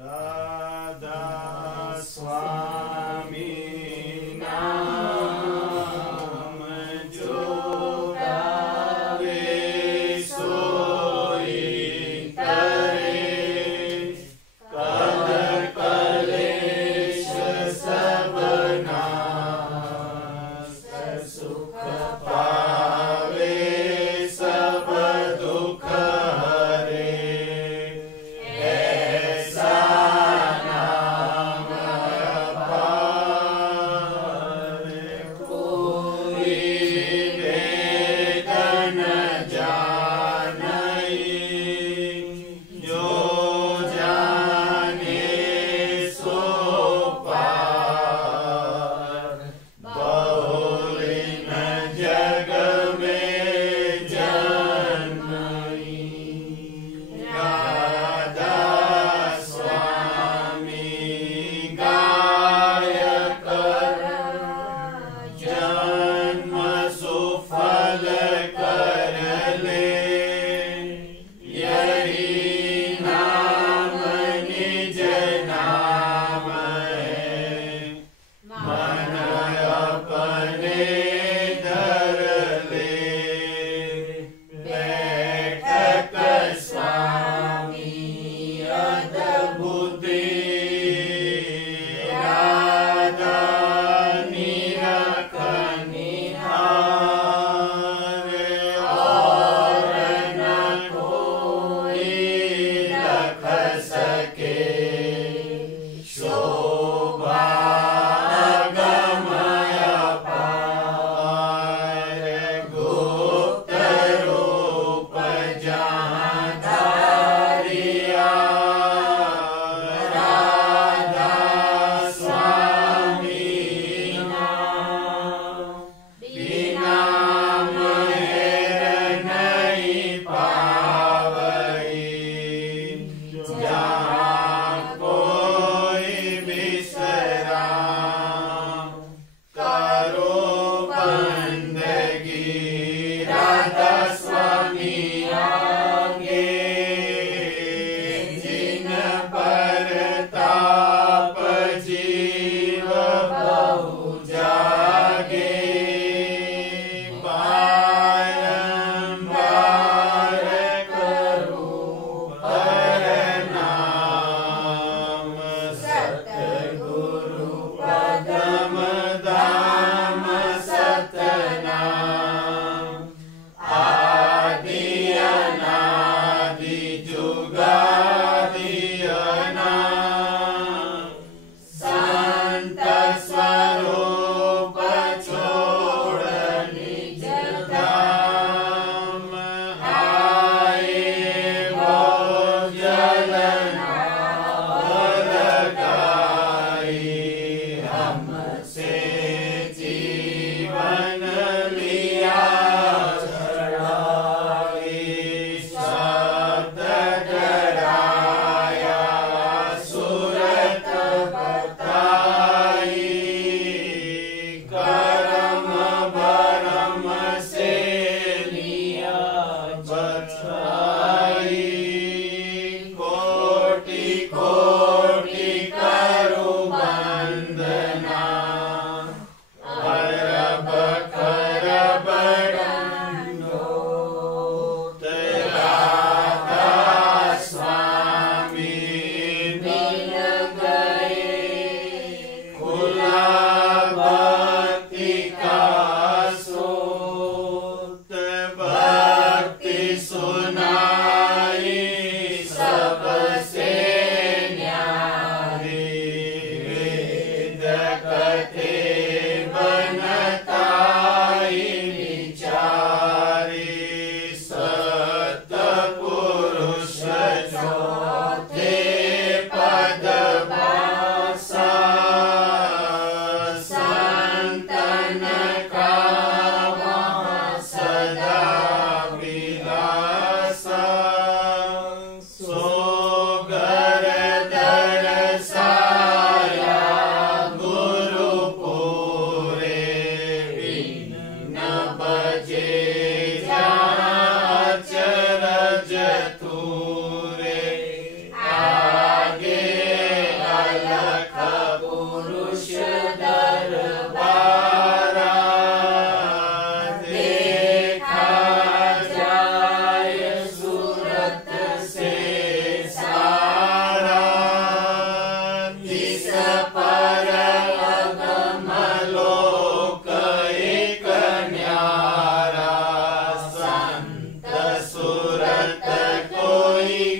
राधा स्वामी नाम जो गावे सोई तरे, कल कलेश सब नाश, सुख पावे सब दुख हरे। ऐसा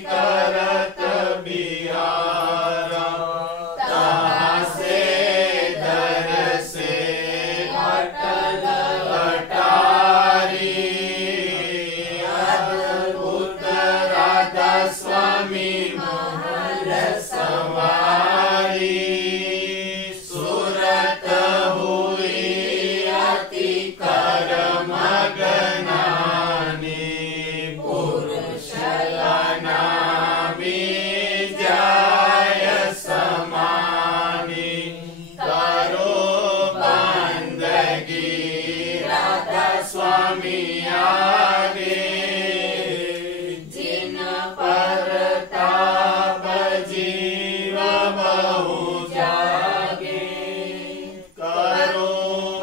करत बिहारा तहाँ से दर से अटल अटारी अद्भुत राधा स्वामी महल सवारी सूरत हुई अति कर मगनानी पुरुष नामी जाय समानी करो बंदगी राधा स्वामी आगे जिन पर ताप जीव बहु जागे करो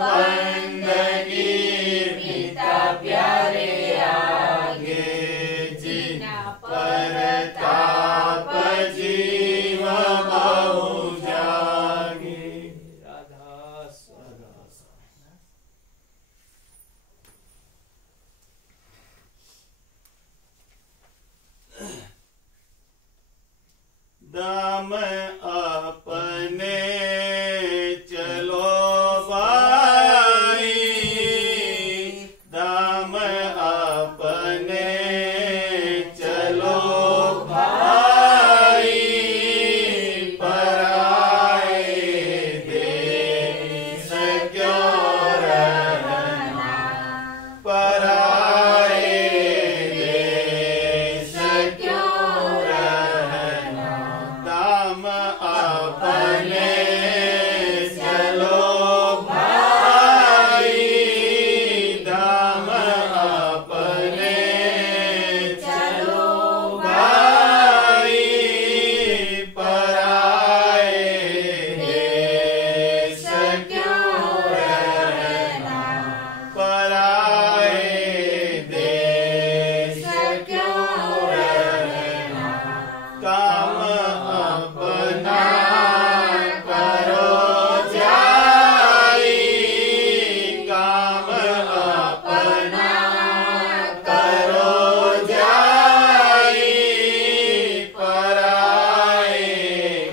बंदगी पिता प्यारे आगे जिन पर ताप जीव बहु जागे राधा स्वरा दाम अपने चलो भाई दाम अपने चलो भाई पराए देश क्यों रहना पराए देश क्यों रहना दाम अपने चलो भाई दाम अपने चलो भाई पराए देश क्यों रहना पराए देश क्यों रहना काम अपना करो जाई काम अपना करो जाई पराए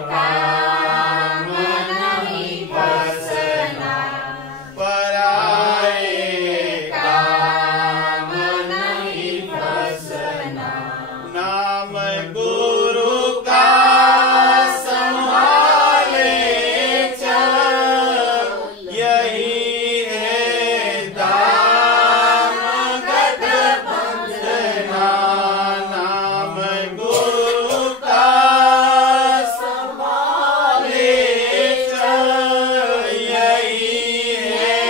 काम नहीं फसना पराए काम नहीं फसना नाम गुरु का संभाले चल यही है दाम गठबंधना नाम गुरु का संभाले चल यही है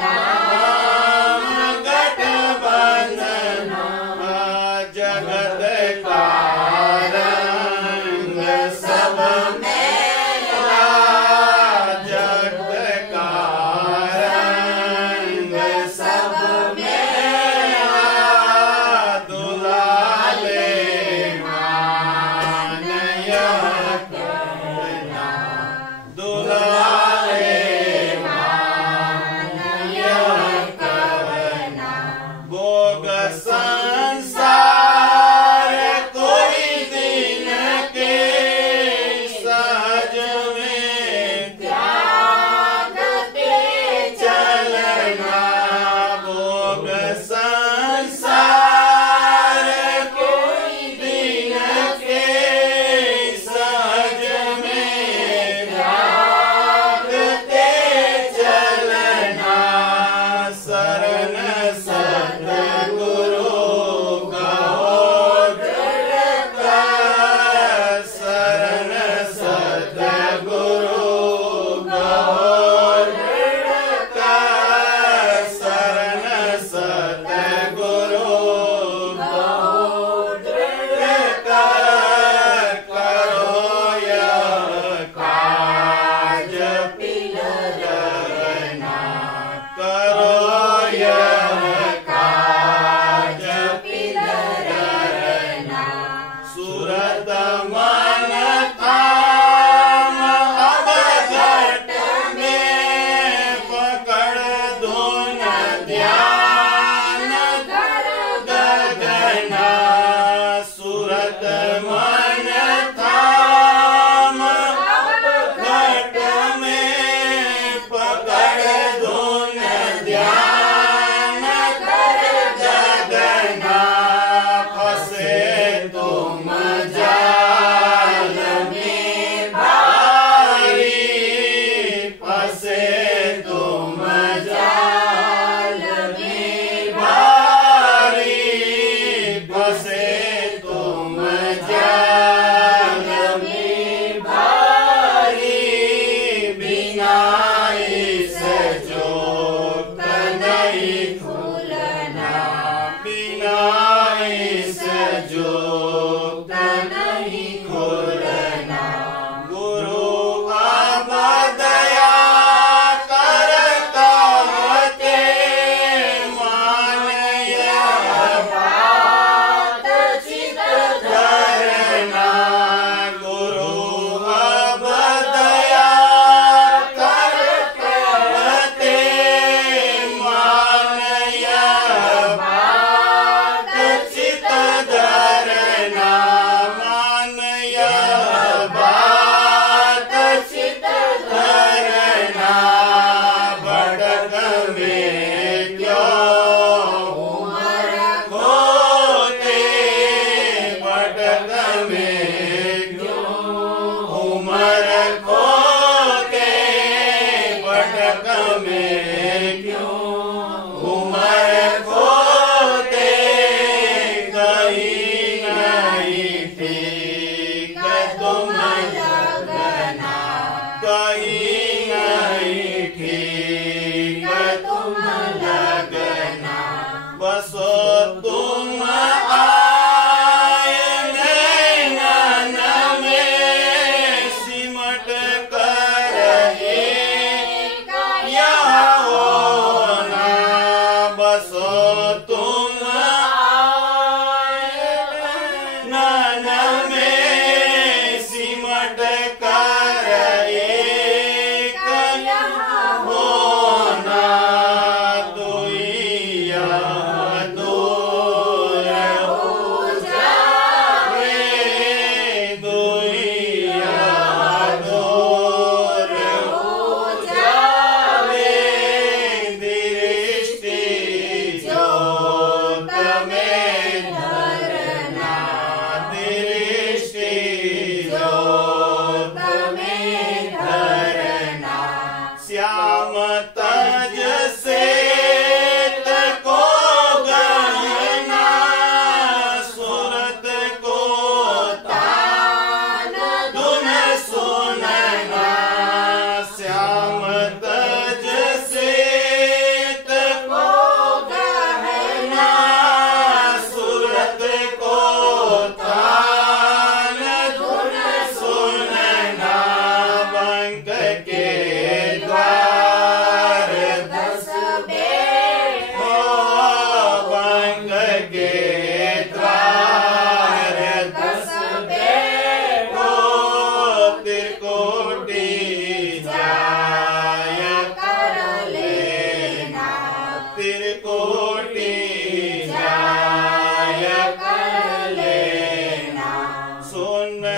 दाम गठबंधना जगत का रंग सब मेला जगत का रंग सब मेला दुलाले मान यह कहना दुलाले मान यह कहना भोग संसार कोई दिन के सहज में त्यागते चलना भोग संसार कोई दिन के सहज में त्यागते चलना शरण सतगुरु कहो दृढ़ कर शरण सतगुरु कहो दृढ़ कर शरण सतगुरु कहो दृढ़ कर करो यह काज पिलरना करो यह काज पिलरना सूरत मन काम अब घट में पकड़ धुन ध्यान कर गगना सूरत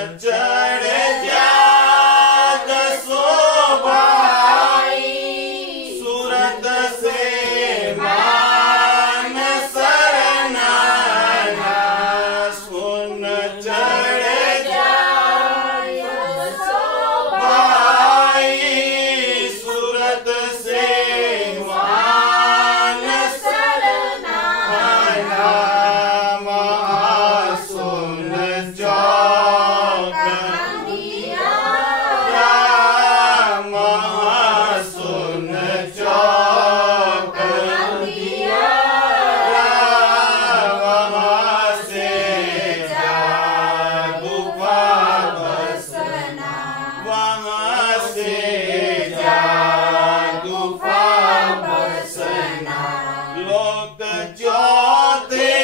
चढ़ जाग शोभाई, सूरत से मान सरनाना, सुन चढ़ जाग शोभाई, सूरत से मान सरनाना, महासुन चौक महासुन चौक वहाँ से जा गुफा बसना, वहाँ से जा गुफा बसना, लोक ज्योति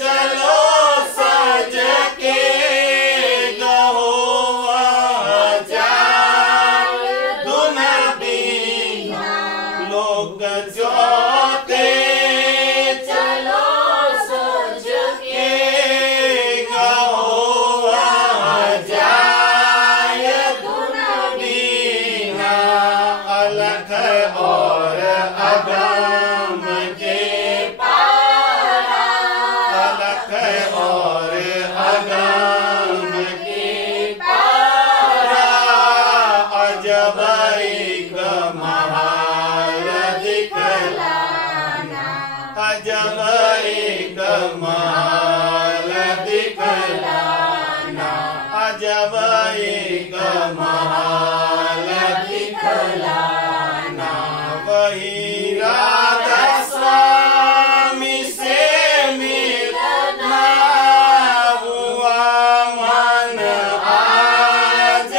चलो सज के गहो वहाँ जाए धुन बीना, लोक ज्योति चलो सज के गहो वहाँ जाए धुन बीना, अलख और अगम के पारा, अलख और अगम के पारा, अजब एक महाल दिखलाना, अजब एक महाल दिखलाना, अजब एक महाल दिखलाना, वही राधा स्वामी से मिलना हुआ मन आज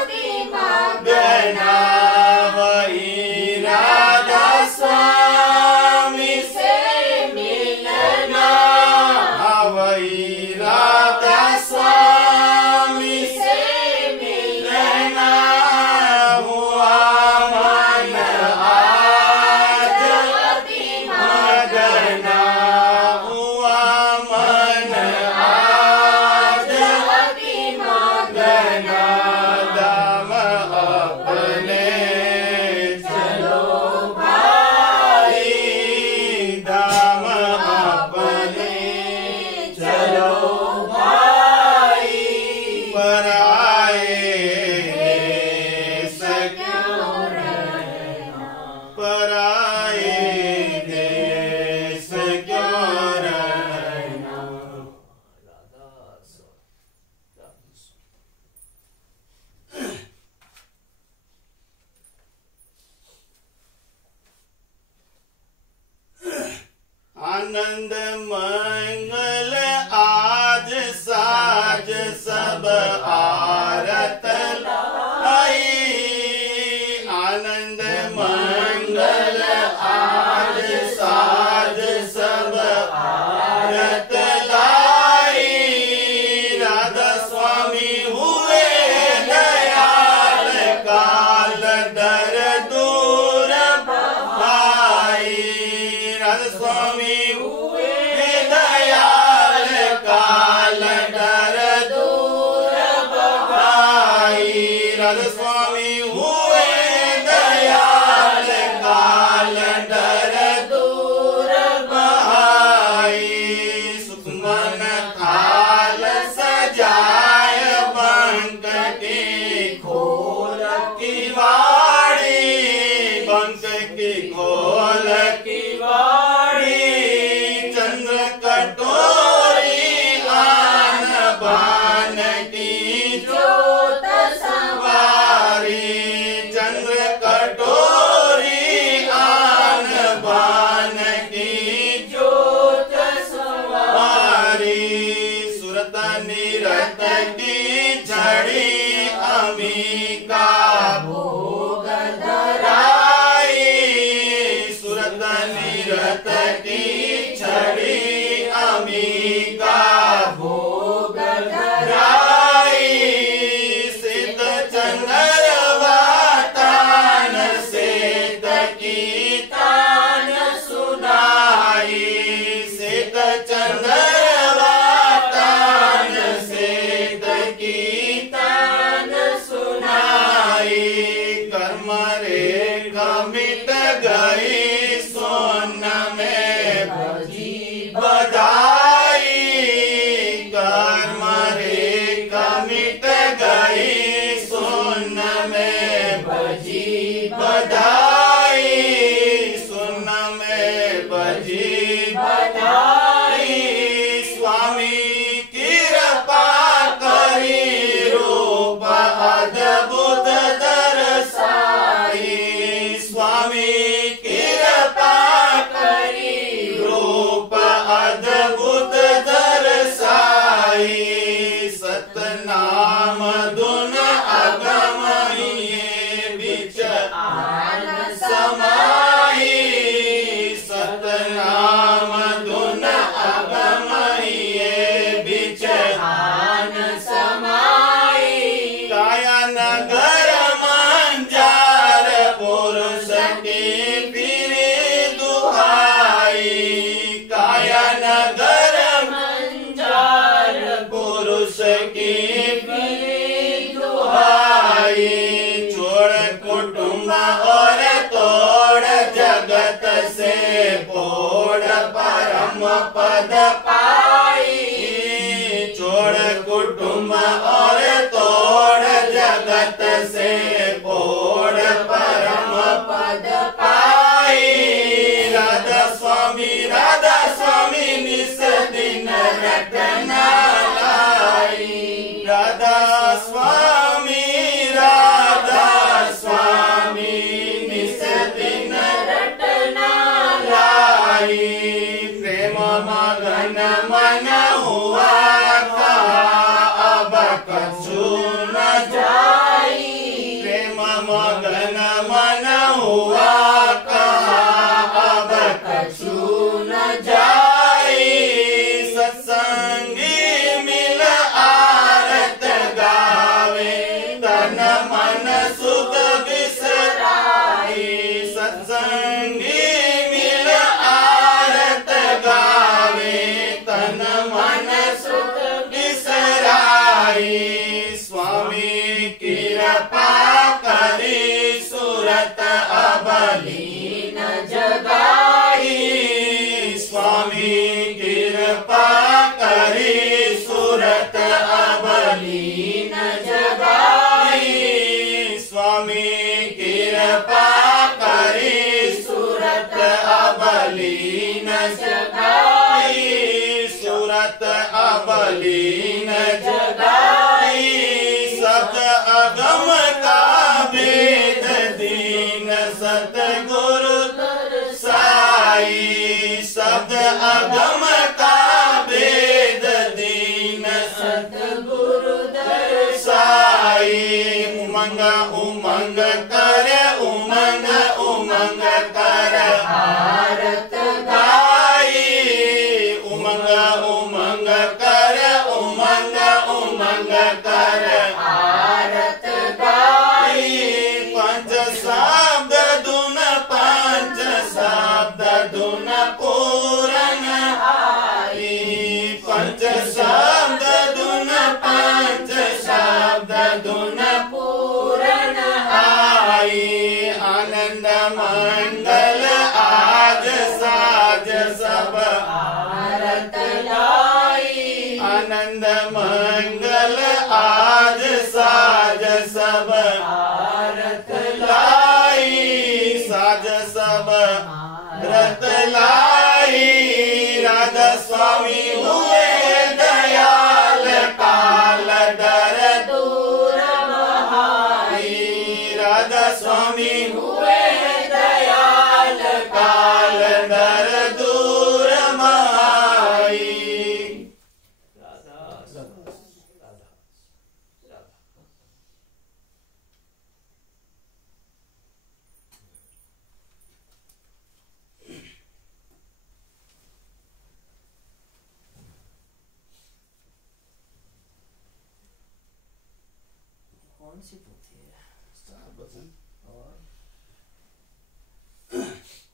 अतिमग्ना, वही राधा स्वामी से मिलना, वही राधा स्वामी से मिलना हुआ मन आज अतिमग्ना, हुआ मन आज अतिमग्ना, दाम अपने चलो भाई, दाम अपने चलो भाई, पराए देश क्यों रहना, पराए देश क्यों रहना। आनंद मंगल आज साज सब आरत लाई, आनंद मंगल आज साज सब आरत लाई, राधा स्वामी हुए दयाल काल दर दूर भाई, राधा स्वामी हुए दयाल काल डर दूर भाई, राधा स्वामी हुए दयाल काल डर दूर भाई, सुखमन थाल सजाय बंक की खोल की वाड़ी, बंक की खोल की वाड़ी, चंद्र कटोरी आन बान की जोत सवारी, चंद्र कटोरी आन बान की जोत सवारी, सुरत निरत की झड़ी अमी का भोग धराई, सुरत निरत की छड़ी अमी का भोग धराई, सिद्ध चंद्रवा तान सेत की तान सुनाई, सिद्ध चंद्रवा तान सेत बधाई, सुन में बजी बधाई। स्वामी कृपा करी रूप अद्भुत दर्शाई, स्वामी कृपा करी रूप अद्भुत दर्शाई। सतनाम धुन अगम ये बिच आन समाई, सतनाम धुन अगम ये बिच आन समाई। काया नगर मंजार पुरुष की फिरी दुहाई, काया नगर मंजार पुरुष की फिरी दुहाई। छोड़ कुटुंब और तोड़ जगत से पोड़ परम पद पाई, छोड़ कुटुंब और तोड़ जगत से पोड़ परम पद पाई। राधा स्वामी निस दिन रटना लाई, राधा स्वामी निस दिन रटना लाई। प्रेम मगन मन हुआ कहा अब कछु न जाई, प्रेम मगन मन हुआ कहा अब कछु न जाई। सत्संगी मिल आरत गावे तन मन सुख बिसराई, सत्संगी मिल आरत गावे तन मन सुख बिसराई। स्वामी कृपा करी सूरत अबलीन जगाई, स्वामी कृपा करी सूरत अबलीन जगाई, स्वामी कृपा करी सूरत अबलीन जगाई, सूरत अबलीन जगाई। सत अगम का वेद दीन सतगुरु दर्शाई, शब्द अगम का वेद दीन सतगुरु दर्शाई। उमंग उमंग कर उमंग उमंग कर आरत गाई, उमंग उमंग कर उमंग उमंग कर आरत गाई। पंच शब्द धुन पंच शब्द धुन पूरन आई, पंच शब्द धुन पंच शब्द धुन पूरन आई। आनंद मंगल आज साज सब आरत लाई, आनंद मंगल आज साज सब आरत लाई, साज सब रत लाई। राधा स्वामी हुए दयाल काल डर दूर बहाई, राधा स्वामी हुए दयाल काल डर दूर बहाई। कौन सी पोथी है? सार वचन और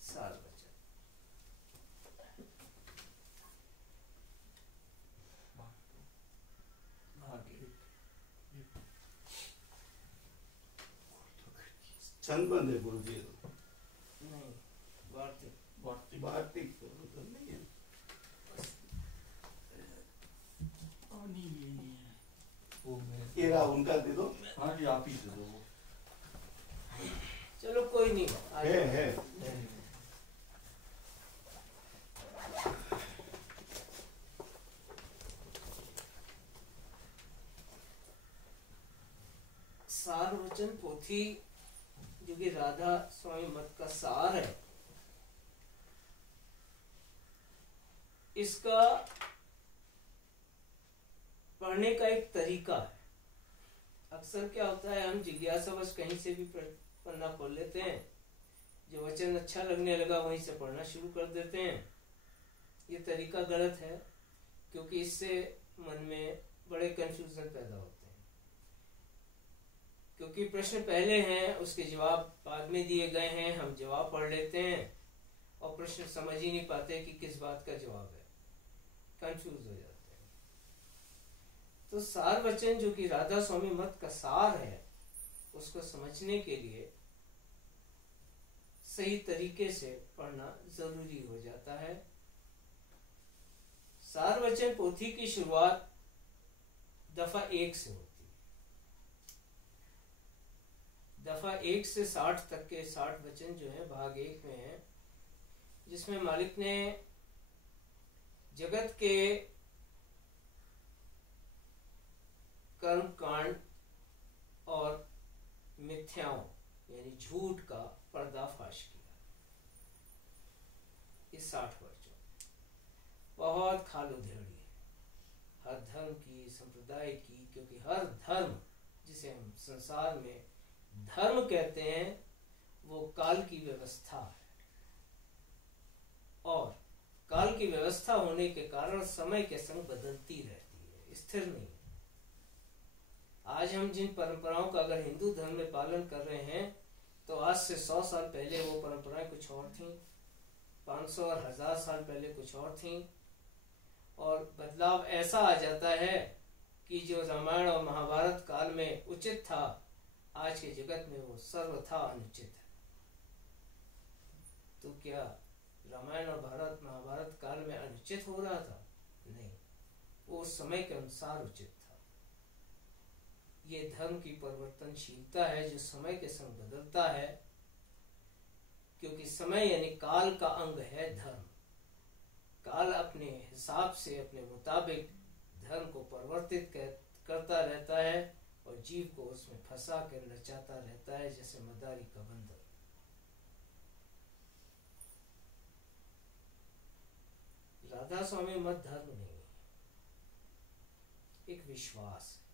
सार वचन। छंद बंद है गुरु जी। नहीं, वार्तिक वार्तिक तो नहीं है। ये रहा उनका दे दो। हाँ जी आप ही दे दो। चलो कोई नहीं, आ है जाओ। है सार वचन पोथी जो कि राधा स्वामी मत का सार है, इसका पढ़ने का एक तरीका है। अक्सर क्या होता है, हम जिज्ञासावश कहीं से भी पन्ना खोल लेते हैं, जो वचन अच्छा लगने लगा वहीं से पढ़ना शुरू कर देते हैं। ये तरीका गलत है, क्योंकि इससे मन में बड़े कंफ्यूजन पैदा होते हैं। क्योंकि प्रश्न पहले हैं, उसके जवाब बाद में दिए गए हैं, हम जवाब पढ़ लेते हैं और प्रश्न समझ ही नहीं पाते कि किस बात का जवाब है, कंफ्यूज हो जाते हैं। तो सार वचन जो कि राधा स्वामी मत का सार है, उसको समझने के लिए सही तरीके से पढ़ना जरूरी हो जाता है। सार वचन पोथी की शुरुआत दफा 1 से होती है। दफा 1 से 60 तक के 60 वचन जो है भाग 1 में है, जिसमें मालिक ने जगत के कर्म कांड और मिथ्याओं यानी झूठ का पर्दाफाश किया। इस 60 वर्षों बहुत खाल उधेड़ी है हर धर्म की, संप्रदाय की, क्योंकि हर धर्म जिसे हम संसार में धर्म कहते हैं वो काल की व्यवस्था है, और काल की व्यवस्था होने के कारण समय के संग बदलती रहती है, स्थिर नहीं है। आज हम जिन परंपराओं का अगर हिंदू धर्म में पालन कर रहे हैं, तो आज से 100 साल पहले वो परंपराएं कुछ और थीं, 500 और 1000 साल पहले कुछ और थीं। और बदलाव ऐसा आ जाता है कि जो रामायण और महाभारत काल में उचित था, आज के जगत में वो सर्वथा अनुचित है। तो क्या रामायण और महाभारत काल में अनुचित हो रहा था? नहीं, वो उस समय के अनुसार उचित था। ये धर्म की परिवर्तनशीलता है जो समय के संग बदलता है, क्योंकि समय यानी काल का अंग है धर्म। काल अपने हिसाब से, अपने मुताबिक धर्म को परिवर्तित करता रहता है और जीव को उसमें फंसा कर नचाता रहता है, जैसे मदारी का बंदर। राधा स्वामी मत धर्म नहीं है, एक विश्वास है।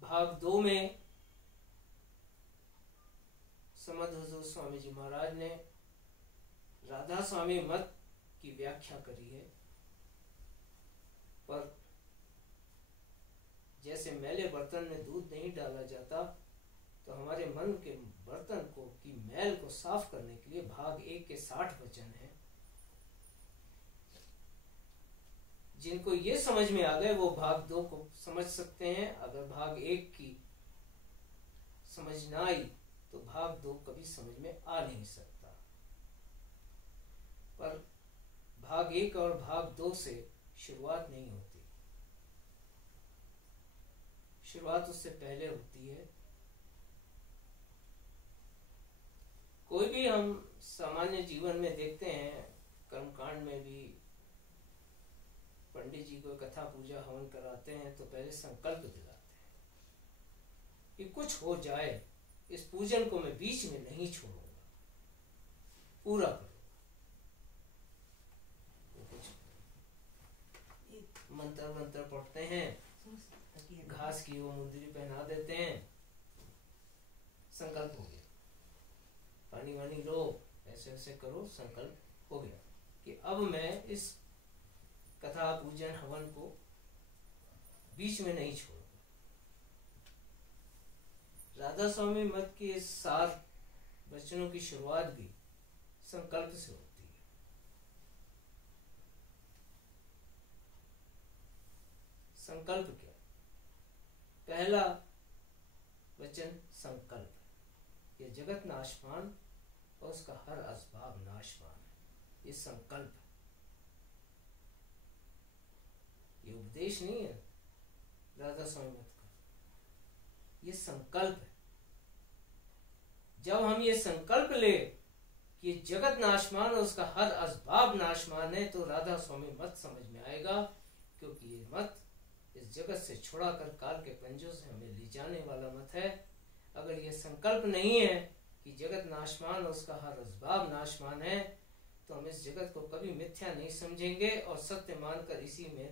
भाग 2 में समद हुजूर स्वामी जी महाराज ने राधा स्वामी मत की व्याख्या करी है। पर जैसे मैले बर्तन में दूध नहीं डाला जाता, तो हमारे मन के बर्तन को की मैल को साफ करने के लिए भाग 1 के 60 वचन हैं। जिनको ये समझ में आ गए वो भाग 2 को समझ सकते हैं। अगर भाग 1 की समझ ना आई तो भाग 2 कभी समझ में आ नहीं सकता। पर भाग 1 और भाग 2 से शुरुआत नहीं होती, शुरुआत उससे पहले होती है। कोई भी हम सामान्य जीवन में देखते हैं, कर्मकांड में भी पंडित जी को कथा पूजा हवन कराते हैं तो पहले संकल्प दिलाते हैं कि कुछ हो जाए, इस पूजन को मैं बीच में नहीं छोड़ूंगा, पूरा करूंगा। मंत्र पढ़ते हैं, घास की वो मुंदरी पहना देते हैं, संकल्प हो गया, पानी वानी लो, ऐसे ऐसे करो, संकल्प हो गया कि अब मैं इस कथा पूजन हवन को बीच में नहीं छोड़ूंगा। राधा स्वामी मत के इस सार वचनों की शुरुआत भी संकल्प से होती है। संकल्प क्या? पहला वचन संकल्प, ये जगत नाशवान और उसका हर असबाब नाशवान है, ये संकल्प है। ये उपदेश नहीं है राधा स्वामी मत का, ये संकल्प है। जब हम ये संकल्प ले कि ये जगत नाशमान और उसका हर असबाब नाशमान है, तो राधा स्वामी मत समझ में आएगा, क्योंकि ये मत इस जगत से छुड़ाकर काल के पंजों से हमें ले जाने वाला मत है। अगर ये संकल्प नहीं है कि जगत नाशमान और उसका हर असबाब नाशमान है, तो हम इस जगत को कभी मिथ्या नहीं समझेंगे और सत्य मानकर इसी में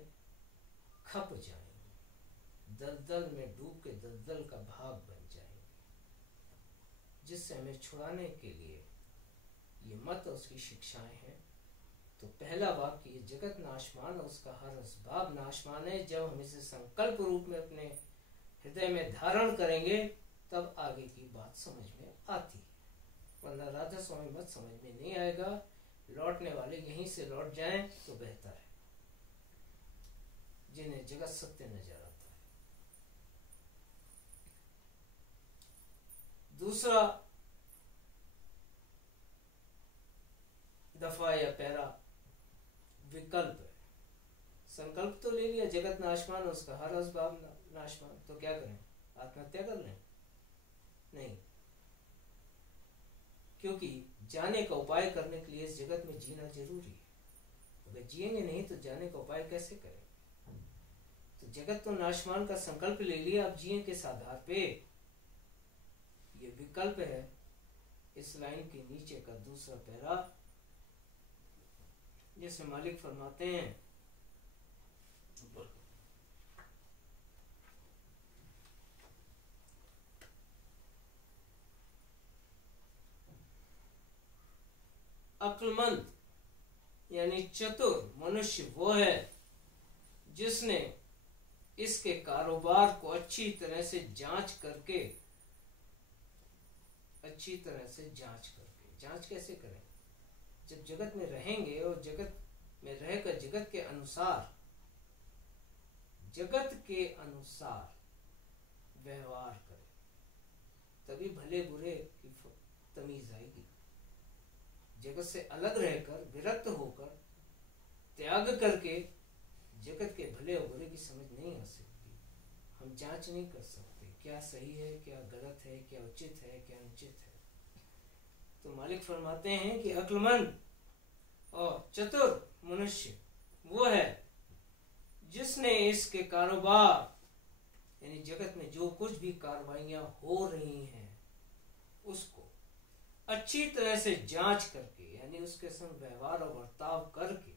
खप जाएंगे, दलदल में डूब के दलदल का भाग बन जाएंगे। जिससे हमें छुड़ाने के लिए ये मत और उसकी शिक्षाएं हैं। तो पहला वाक्य, ये जगत नाशमान और उसका हर असबाब नाशमान है, जब हम इसे संकल्प रूप में अपने हृदय में धारण करेंगे तब आगे की बात समझ में आती है, वरना राधा स्वामी मत समझ में नहीं आएगा। लौटने वाले यहीं से लौट जाएं तो बेहतर है, जिन्हें जगत सत्य नजर आता है। दूसरा दफा या पैरा विकल्प है। संकल्प तो ले लिया जगत नाशमान उसका हर असबाब नाशमान, तो क्या करें? आत्महत्या कर लें? नहीं, क्योंकि जाने का उपाय करने के लिए इस जगत में जीना जरूरी है। अगर जिएंगे नहीं तो जाने का उपाय कैसे करें? तो जगत तो नाशमान का संकल्प ले लिया, अब जिए किस आधार पे? ये विकल्प है। इस लाइन के नीचे का दूसरा पैरा, जैसे मालिक फरमाते हैं, अक्लमंद यानी चतुर मनुष्य वो है जिसने इसके कारोबार को अच्छी तरह से जांच करके जांच कैसे करें? जब जगत में रहेंगे और जगत में रहकर जगत के अनुसार व्यवहार करें, तभी भले बुरे की तमीज आएगी। जगत से अलग रहकर, विरक्त होकर, त्याग करके जगत के भले और बुरे की समझ नहीं आ सकती। हम जांच नहीं कर सकते क्या सही है, क्या गलत है, क्या उचित है, क्या अनुचित है। तो मालिक फरमाते हैं कि अक्लमंद और चतुर मनुष्य वो है जिसने इसके कारोबार यानी जगत में जो कुछ भी कार्रवाइयां हो रही हैं उसको अच्छी तरह से जांच करके, यानी उसके संग व्यवहार और बर्ताव करके,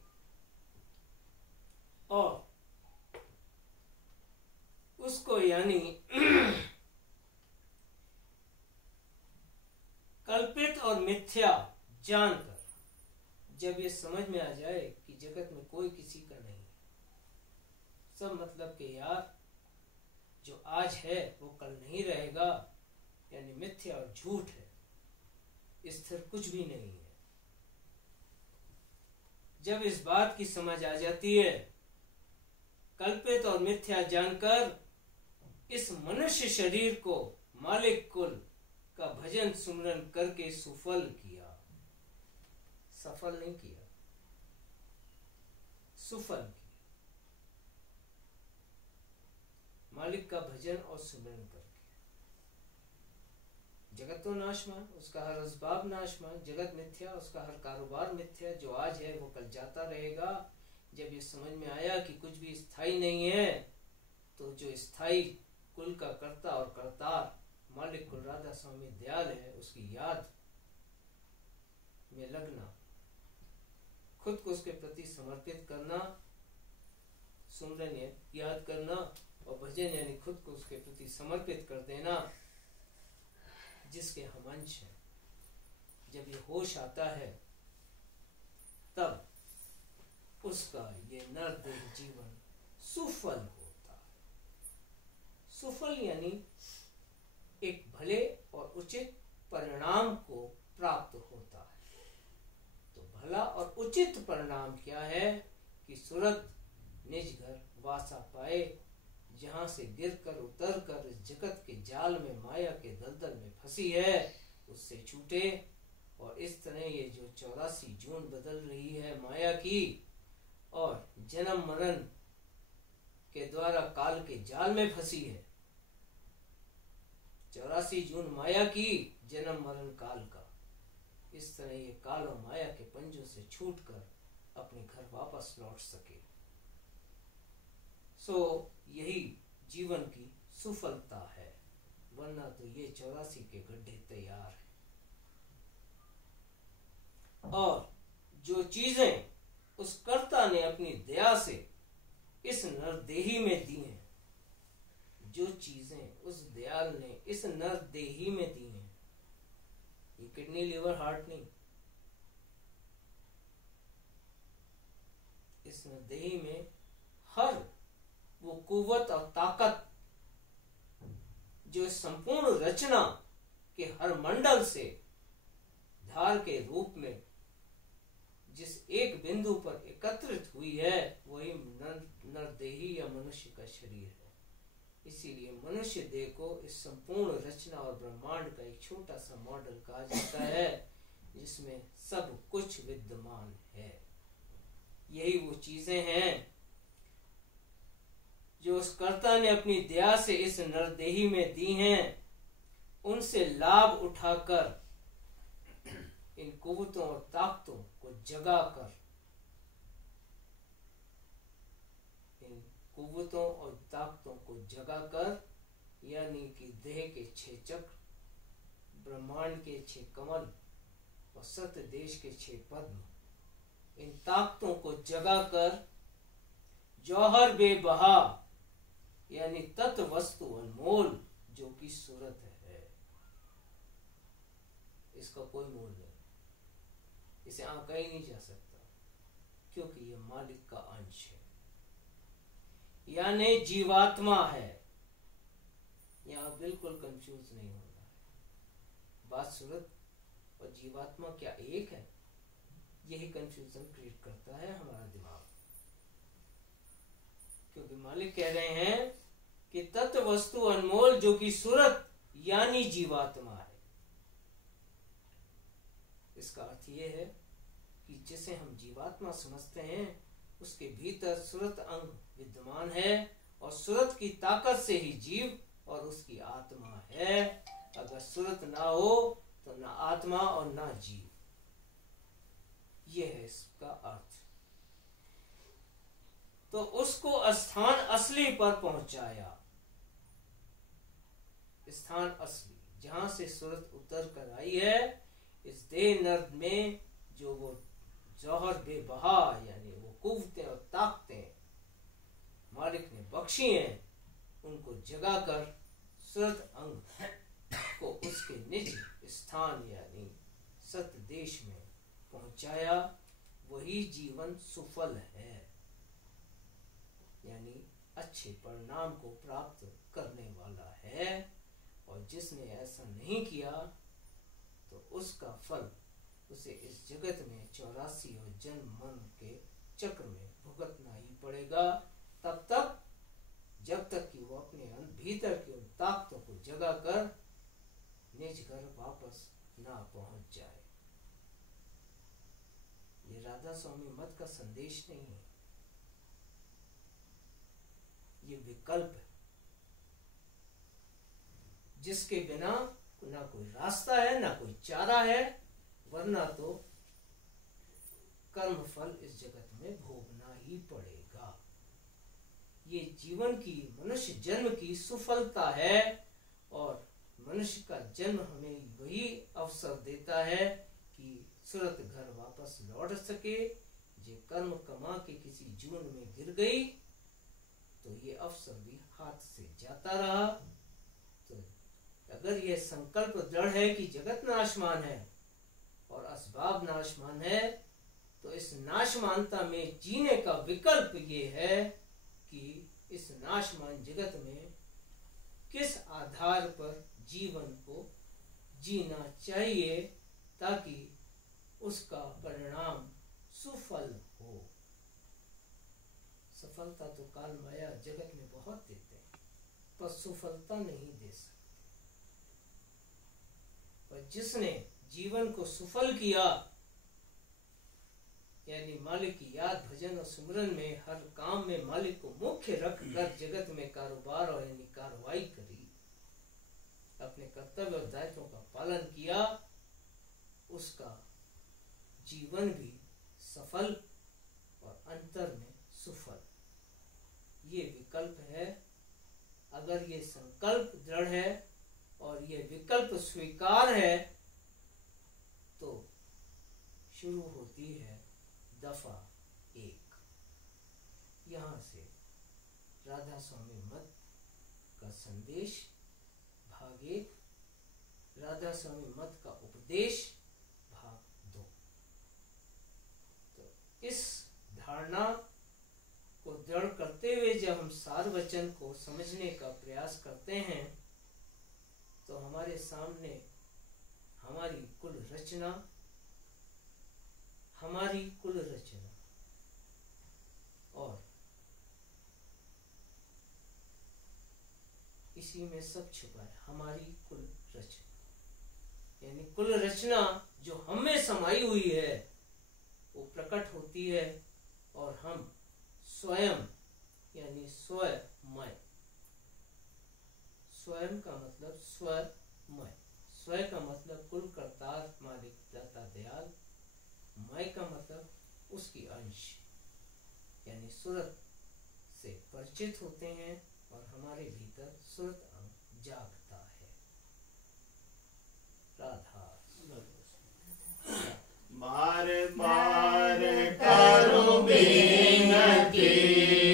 और उसको यानी कल्पित और मिथ्या जानकर, जब ये समझ में आ जाए कि जगत में कोई किसी का नहीं है, सब मतलब के यार जो आज है वो कल नहीं रहेगा, यानी मिथ्या और झूठ है, स्थिर कुछ भी नहीं है। जब इस बात की समझ आ जाती है, कल्पित और मिथ्या जानकर इस मनुष्य शरीर को मालिक कुल का भजन सुमरन करके सुफल किया, सफल नहीं किया, सुफल किया। मालिक का भजन और सुमरन करके जगत तो नाशमान, उसका हर असबाब नाशमान, जगत मिथ्या, उसका हर कारोबार मिथ्या, जो आज है वो कल जाता रहेगा। जब ये समझ में आया कि कुछ भी स्थायी नहीं है, तो जो स्थायी कुल का कर्ता और करतार मालिक कुल राधा स्वामी दयाल है, उसकी याद में लगना, खुद को उसके प्रति समर्पित करना, सुमरन याद करना और भजन यानी खुद को उसके प्रति समर्पित कर देना, जिसके हम अंश हैं। जब ये होश आता है तब उसका ये नरदेह जीवन सुफल होता है। सुफल यानी एक भले और उचित परिणाम को प्राप्त होता है। तो भला और उचित परिणाम क्या है कि सूरत निज घर वासा पाए, जहां से गिरकर उतरकर इस जगत के जाल में माया के दलदल में फंसी है उससे छूटे, और इस तरह ये जो 84 जून बदल रही है माया की और जन्म मरण के द्वारा काल के जाल में फंसी है, 84 जून माया की जन्म मरण काल का। इस तरह ये काल और माया के पंजों से छूटकर अपने घर वापस लौट सके। सो यही जीवन की सुफलता है, वरना तो ये 84 के गड्ढे तैयार है। और जो चीजें उस कर्ता ने अपनी दया से इस नरदेही में दी हैं, जो चीजें उस दयाल ने इस नरदेही में दी हैं, ये किडनी लिवर हार्ट नहीं, इस नरदेही में हर वो कुव्वत और ताकत जो संपूर्ण रचना के हर मंडल से धार के रूप में जिस एक बिंदु पर एकत्रित हुई है, वही नरदेही या मनुष्य का शरीर है। इसीलिए मनुष्य देह को इस संपूर्ण रचना और ब्रह्मांड का एक छोटा सा मॉडल कहा जाता है, जिसमें सब कुछ विद्यमान है। यही वो चीजें हैं जो उस कर्ता ने अपनी दया से इस नरदेही में दी हैं। उनसे लाभ उठाकर इन कुव्वतों और ताकतों को जगाकर, इन कुव्वतों और ताकतों को जगाकर, यानी कि देह के 6 चक्र, ब्रह्मांड के 6 कमल और सत्य देश के 6 पद्म, इन ताकतों को जगाकर जौहर बेबहा यानी तत्व वस्तु अनमोल जो कि सूरत है, इसका कोई मोल नहीं, इसे आंका ही नहीं जा सकता, क्योंकि ये मालिक का अंश है, यानी जीवात्मा है। यहां बिल्कुल कंफ्यूज नहीं होना है। बात सूरत और जीवात्मा क्या एक है? यही कंफ्यूजन क्रिएट करता है हमारा दिमाग, क्योंकि मालिक कह रहे हैं कि तत्व वस्तु अनमोल जो कि सूरत यानी जीवात्मा है। इसका अर्थ यह है कि जिसे हम जीवात्मा समझते हैं, उसके भीतर सूरत अंग विद्यमान है, और सूरत की ताकत से ही जीव और उसकी आत्मा है। अगर सूरत ना हो तो ना आत्मा और ना जीव। यह है इसका अर्थ। तो उसको स्थान असली पर पहुंचाया, स्थान असली जहां से सूरत उतर कर आई है, इस देह नर्द में जो वो जौहर बेबहा यानी वो कुव्वतें और ताकतें मालिक ने बख्शी हैं, उनको जगाकर सूरत अंग को उसके निज स्थान यानी सत्य देश में पहुंचाया। वही जीवन सुफल है, यानी अच्छे परिणाम को प्राप्त करने वाला है। और जिसने ऐसा नहीं किया तो उसका फल उसे इस जगत में 84 और जन्म मरण के चक्र में भुगतना ही पड़ेगा, तब तक जब तक कि वो अपने भीतर की उन ताकतों को जगाकर निज घर वापस ना पहुंच जाए। ये राधा स्वामी मत का संदेश नहीं है, ये विकल्प है, जिसके बिना ना कोई रास्ता है ना कोई चारा है, वरना तो कर्म फल इस जगत में भोगना ही पड़ेगा। ये जीवन की मनुष्य जन्म की सुफलता है, और मनुष्य का जन्म हमें वही अवसर देता है कि सूरत घर वापस लौट सके। जे कर्म कमा के किसी जून में गिर गई तो ये अवसर भी हाथ से जाता रहा। तो अगर यह संकल्प दृढ़ है कि जगत नाशमान है और असबाब नाशमान है, तो इस नाशमानता में जीने का विकल्प ये है कि इस नाशमान जगत में किस आधार पर जीवन को जीना चाहिए, ताकि उसका परिणाम सुफल हो। सफलता तो काल माया जगत में बहुत देते हैं, पर सुफलता नहीं दे सकते। पर जिसने जीवन को सुफल किया, यानी मालिक की याद भजन और सुमरन में हर काम में मालिक को मुख्य रख कर जगत में कारोबार और यानी कार्रवाई करी, अपने कर्तव्य और दायित्वों का पालन किया, उसका जीवन भी सफल और अंतर में सुफल। ये विकल्प है। अगर ये संकल्प दृढ़ है और ये विकल्प स्वीकार है तो शुरू होती है दफा 1। यहाँ से राधा स्वामी मत का संदेश भाग 1, राधा स्वामी मत का उपदेश भाग 2। तो इस धारणा को दृढ़ करते हुए जब हम सार वचन को समझने का प्रयास करते हैं तो हमारे सामने हमारी कुल रचना और इसी में सब छुपा है, हमारी कुल रचना। यानी कुल रचना जो हम में समाई हुई है वो प्रकट होती है और हम स्वयं यानी स्वमय, स्वयं का मतलब स्वमय, स्वयं का मतलब कुल कर्तार मालिक दाता दयाल, मय का मतलब उसकी अंश यानी सूरत से परिचित होते हैं और हमारे भीतर सूरत अंग जागता है। राधा बार बार करो बिनती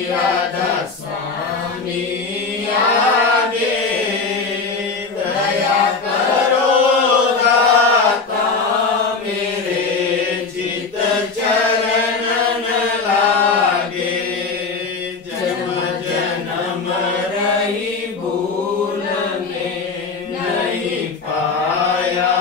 राधा स्वामी आगे, दया करो दाता मेरे चित चरण न लागे, जन्म जन्म रही भूल में नहीं पाया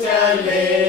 चले